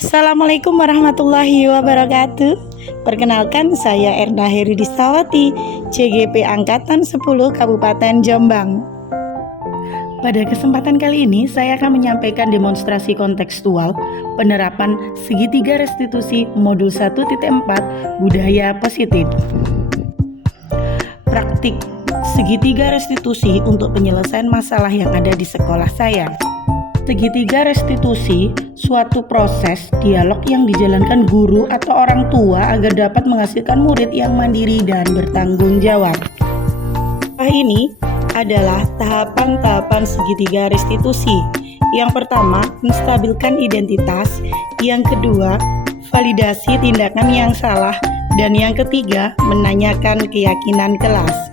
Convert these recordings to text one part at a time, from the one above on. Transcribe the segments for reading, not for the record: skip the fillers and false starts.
Assalamualaikum warahmatullahi wabarakatuh. Perkenalkan, saya Erna Heridistawati, CGP Angkatan 10 Kabupaten Jombang. Pada kesempatan kali ini, saya akan menyampaikan demonstrasi kontekstual penerapan segitiga restitusi modul 1.4 budaya positif. Praktik segitiga restitusi untuk penyelesaian masalah yang ada di sekolah saya. Segitiga restitusi suatu proses dialog yang dijalankan guru atau orang tua agar dapat menghasilkan murid yang mandiri dan bertanggung jawab. Ini adalah tahapan-tahapan segitiga restitusi. Yang pertama, menstabilkan identitas. Yang kedua, validasi tindakan yang salah. Dan yang ketiga, menanyakan keyakinan kelas.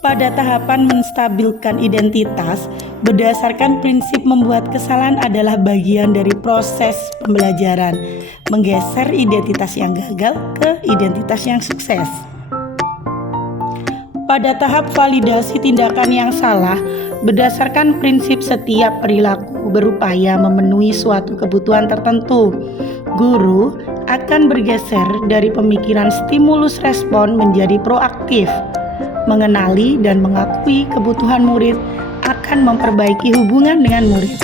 Pada tahapan menstabilkan identitas, berdasarkan prinsip membuat kesalahan adalah bagian dari proses pembelajaran, menggeser identitas yang gagal ke identitas yang sukses. Pada tahap validasi tindakan yang salah, berdasarkan prinsip setiap perilaku berupaya memenuhi suatu kebutuhan tertentu, guru akan bergeser dari pemikiran stimulus respon menjadi proaktif, mengenali dan mengakui kebutuhan murid, akan memperbaiki hubungan dengan murid.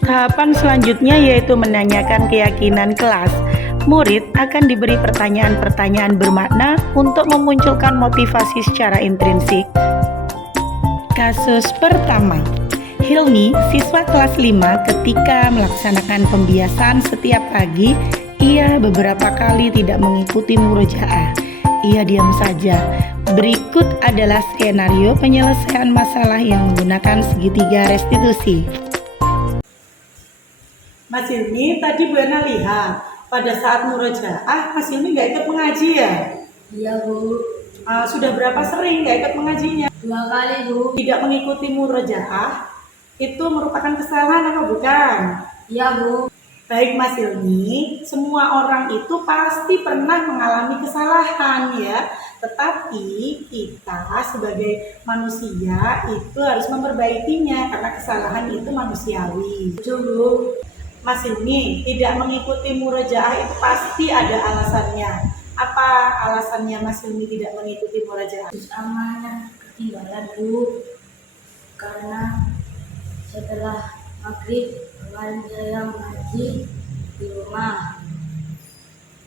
Tahapan selanjutnya yaitu menanyakan keyakinan kelas. Murid akan diberi pertanyaan-pertanyaan bermakna untuk memunculkan motivasi secara intrinsik. Kasus pertama, Hilmi, siswa kelas 5, ketika melaksanakan pembiasaan setiap pagi, ia beberapa kali tidak mengikuti murojaah. Ia diam saja. Berikut adalah skenario penyelesaian masalah yang menggunakan segitiga restitusi. Mas Hilmi, tadi Bu Erna lihat pada saat murojaah Mas Hilmi nggak ikut mengaji ya? Iya Bu. Sudah berapa sering nggak ikut mengajinya? 2 kali Bu. Tidak mengikuti murojaah itu merupakan kesalahan apa bukan? Iya Bu. Baik Mas Hilmi, semua orang itu pasti pernah mengalami kesalahan ya. Tetapi kita sebagai manusia itu harus memperbaikinya karena kesalahan itu manusiawi. Bu. Mas Hilmi tidak mengikuti murojaah itu pasti ada alasannya. Apa alasannya Mas Hilmi tidak mengikuti murojaah? Terus amanah ketinggalan Bu. Karena setelah maghrib kemarin saya mengaji di rumah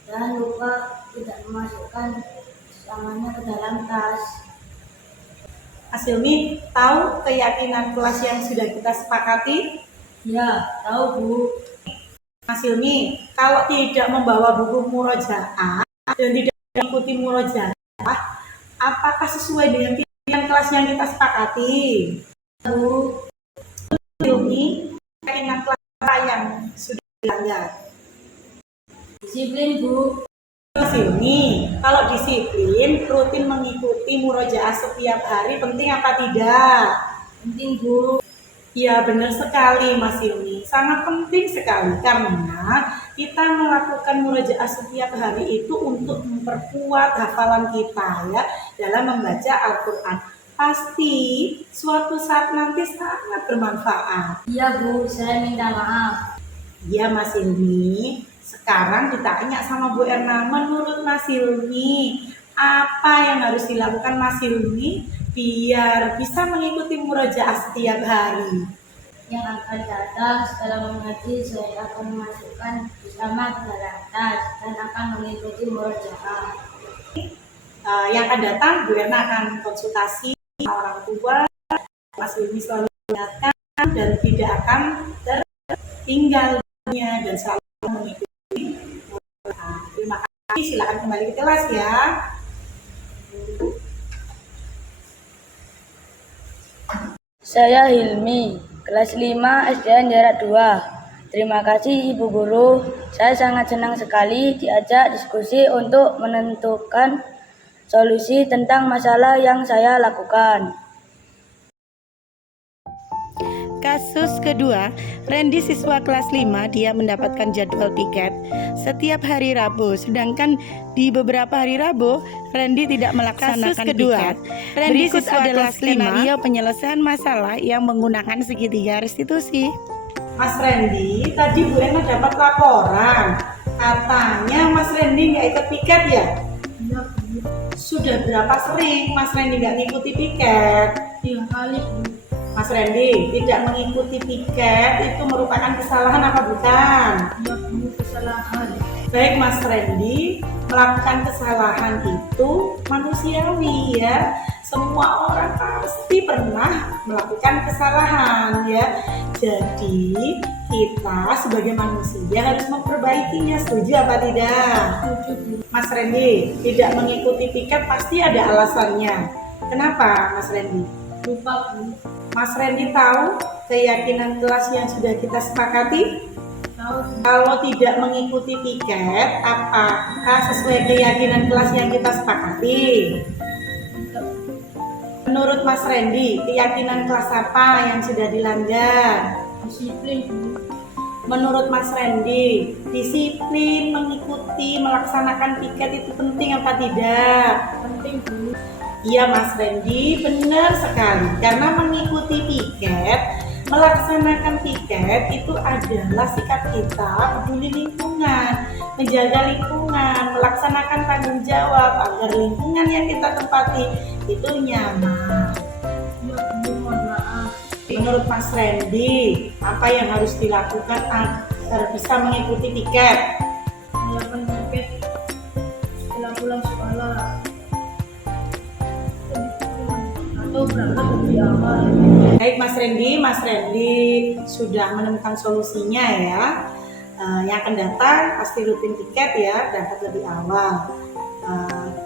dan lupa tidak memasukkan amanah ke dalam tas. Mas Hilmi tahu keyakinan kelas yang sudah kita sepakati? Ya, tahu Bu. Mas Hilmi, kalau tidak membawa buku murojaah dan tidak mengikuti murojaah, apakah sesuai dengan keyakinan kelas yang kita sepakati? Bu. Hilmi, keyakinan kelas yang sudah dilanggar. Disiplin Bu. Mas Hilmi, kalau disiplin rutin mengikuti murojaah setiap hari penting apa tidak? Penting Bu. Ya benar sekali Mas Hilmi, sangat penting sekali karena kita melakukan murojaah setiap hari itu untuk memperkuat hafalan kita ya dalam membaca Al-Quran. Pasti suatu saat nanti sangat bermanfaat. Iya Bu, saya minta maaf. Ya Mas Hilmi, sekarang ditanya sama Bu Erna, menurut Mas Hilmi apa yang harus dilakukan Mas Hilmi biar bisa mengikuti murojaah setiap hari? Yang akan datang setelah mengaji saya akan memasukkan bersama ke dalam tas dan akan mengikuti murojaah. Yang akan datang Bu Erna akan konsultasi sama orang tua. Mas Hilmi selalu ingatkan dan tidak akan tertinggalnya dan selalu mengikuti murojaah. Terima kasih, silakan kembali ke kelas ya. Saya Hilmi, kelas 5 SDN jarak 2. Terima kasih Ibu Guru, saya sangat senang sekali diajak diskusi untuk menentukan solusi tentang masalah yang saya lakukan. Kasus kedua, Randy siswa kelas 5, dia mendapatkan jadwal piket setiap hari Rabu, sedangkan di beberapa hari Rabu Randy tidak melaksanakan Kasus kedua, piket. Randy Berikut siswa adalah kelas 5. skenario penyelesaian masalah yang menggunakan segitiga restitusi. Mas Randy, tadi Bu Ena dapat laporan. Katanya Mas Randy nggak ikut piket ya? Iya, Bu. Sudah berapa sering Mas Randy nggak ngikuti piket? 3 kali, Bu. Mas Randy, tidak mengikuti piket itu merupakan kesalahan apa bukan? Iya, Bu, kesalahan. Baik Mas Randy, melakukan kesalahan itu manusiawi ya. Semua orang pasti pernah melakukan kesalahan ya. Jadi kita sebagai manusia harus memperbaikinya. Setuju apa tidak? Setuju, Bu. Mas Randy, tidak mengikuti piket pasti ada alasannya. Kenapa Mas Randy? Lupa, Bu. Mas Randy tahu keyakinan kelas yang sudah kita sepakati? Tahu, Bu. Kalau tidak mengikuti piket, apakah sesuai keyakinan kelas yang kita sepakati? Tidak, Bu. Menurut Mas Randy, keyakinan kelas apa yang sudah dilanggar? Disiplin, Bu. Menurut Mas Randy, disiplin, mengikuti, melaksanakan piket itu penting apa tidak? Penting, Bu. Iya Mas Randy, benar sekali. Karena mengikuti piket, melaksanakan piket itu adalah sikap kita peduli lingkungan, menjaga lingkungan, melaksanakan tanggung jawab agar lingkungan yang kita tempati itu nyaman. Iya, Bu, mohon maaf. Menurut Mas Randy, apa yang harus dilakukan agar bisa mengikuti piket? Menyiapkan piket setelah pulang sekolah. Atau berangkat lebih awal. Baik Mas Randy sudah menemukan solusinya ya. Yang akan datang pasti rutin tiket ya, berangkat lebih awal.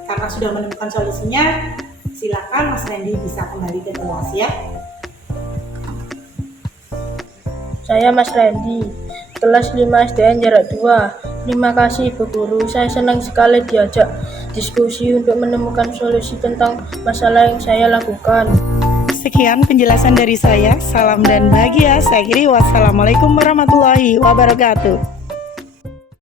Karena sudah menemukan solusinya, silakan Mas Randy bisa kembali ke kelas ya. Saya Mas Randy, kelas 5 SDN jarak 2. Terima kasih Ibu Guru, saya senang sekali diajak diskusi untuk menemukan solusi tentang masalah yang saya lakukan. Sekian penjelasan dari saya. Salam dan bahagia. Saya akhiri. Wassalamualaikum warahmatullahi wabarakatuh.